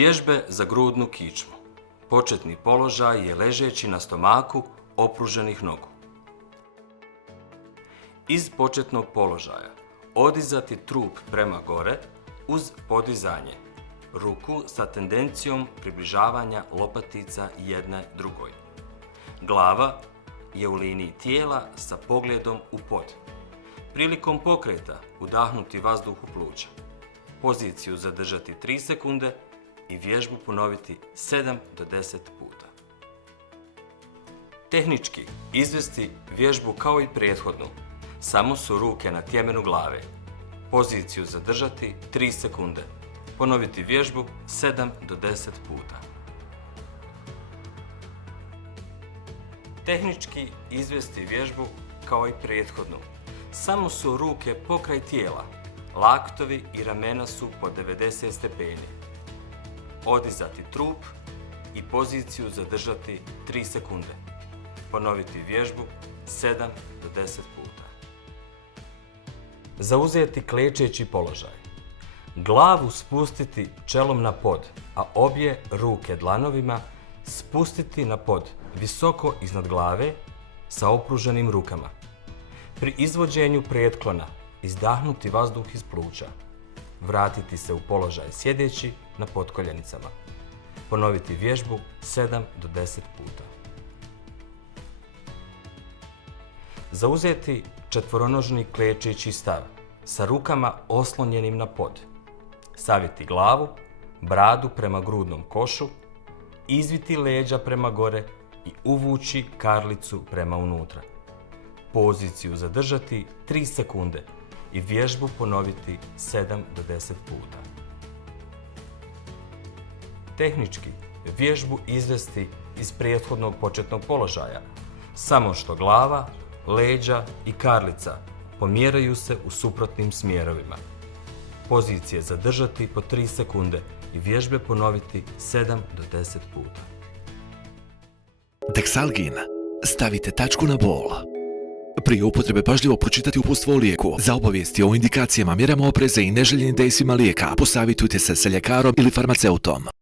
Vježbe za grudnu kičmu. Početni položaj je ležeći na stomaku opruženih nogu. Iz početnog položaja odizati trup prema gore uz podizanje ruku sa tendencijom približavanja lopatica jedne drugoj. Glava je u liniji tijela sa pogledom u pod. Prilikom pokreta udahnuti vazduh u pluća. Poziciju zadržati 3 sekunde i vježbu ponoviti 7 do 10 puta. Tehnički izvesti vježbu kao i prethodnu, samo su ruke na tjemenu glave. Poziciju zadržati 3 sekunde. Ponoviti vježbu 7 do 10 puta. Tehnički izvesti vježbu kao i prethodnu, samo su ruke pokraj tijela, laktovi i ramena su po 90 stepeni. Odizati trup i poziciju zadržati 3 sekunde. Ponoviti vježbu 7 do 10 puta. Zauzeti klečeći položaj. Glavu spustiti čelom na pod, a obje ruke dlanovima spustiti na pod, visoko iznad glave, sa opruženim rukama. Pri izvođenju pretklona izdahnuti vazduh iz pluća. Vratiti se u položaj sjedeći na potkoljenicama. Ponoviti vježbu 7 do 10 puta. Zauzeti četvoronožni klečeći stav sa rukama oslonjenim na pod. Saviti glavu, bradu prema grudnom košu, izviti leđa prema gore i uvući karlicu prema unutra. Poziciju zadržati 3 sekunde i vježbu ponoviti 7 do 10 puta. Tehnički vježbu izvesti iz prethodnog početnog položaja, samo što glava, leđa i karlica pomjeraju se u suprotnim smjerovima. Pozicije zadržati po 3 sekunde i vježbe ponoviti 7 do 10 puta. Dexalgin. Stavite tačku na bol. Prije upotrebe pažljivo pročitati uputstvo o lijeku. Za obavijesti o indikacijama, mjerama opreza i neželjenim dejstvima lijeka posavitujte se sa ljekarom ili farmaceutom.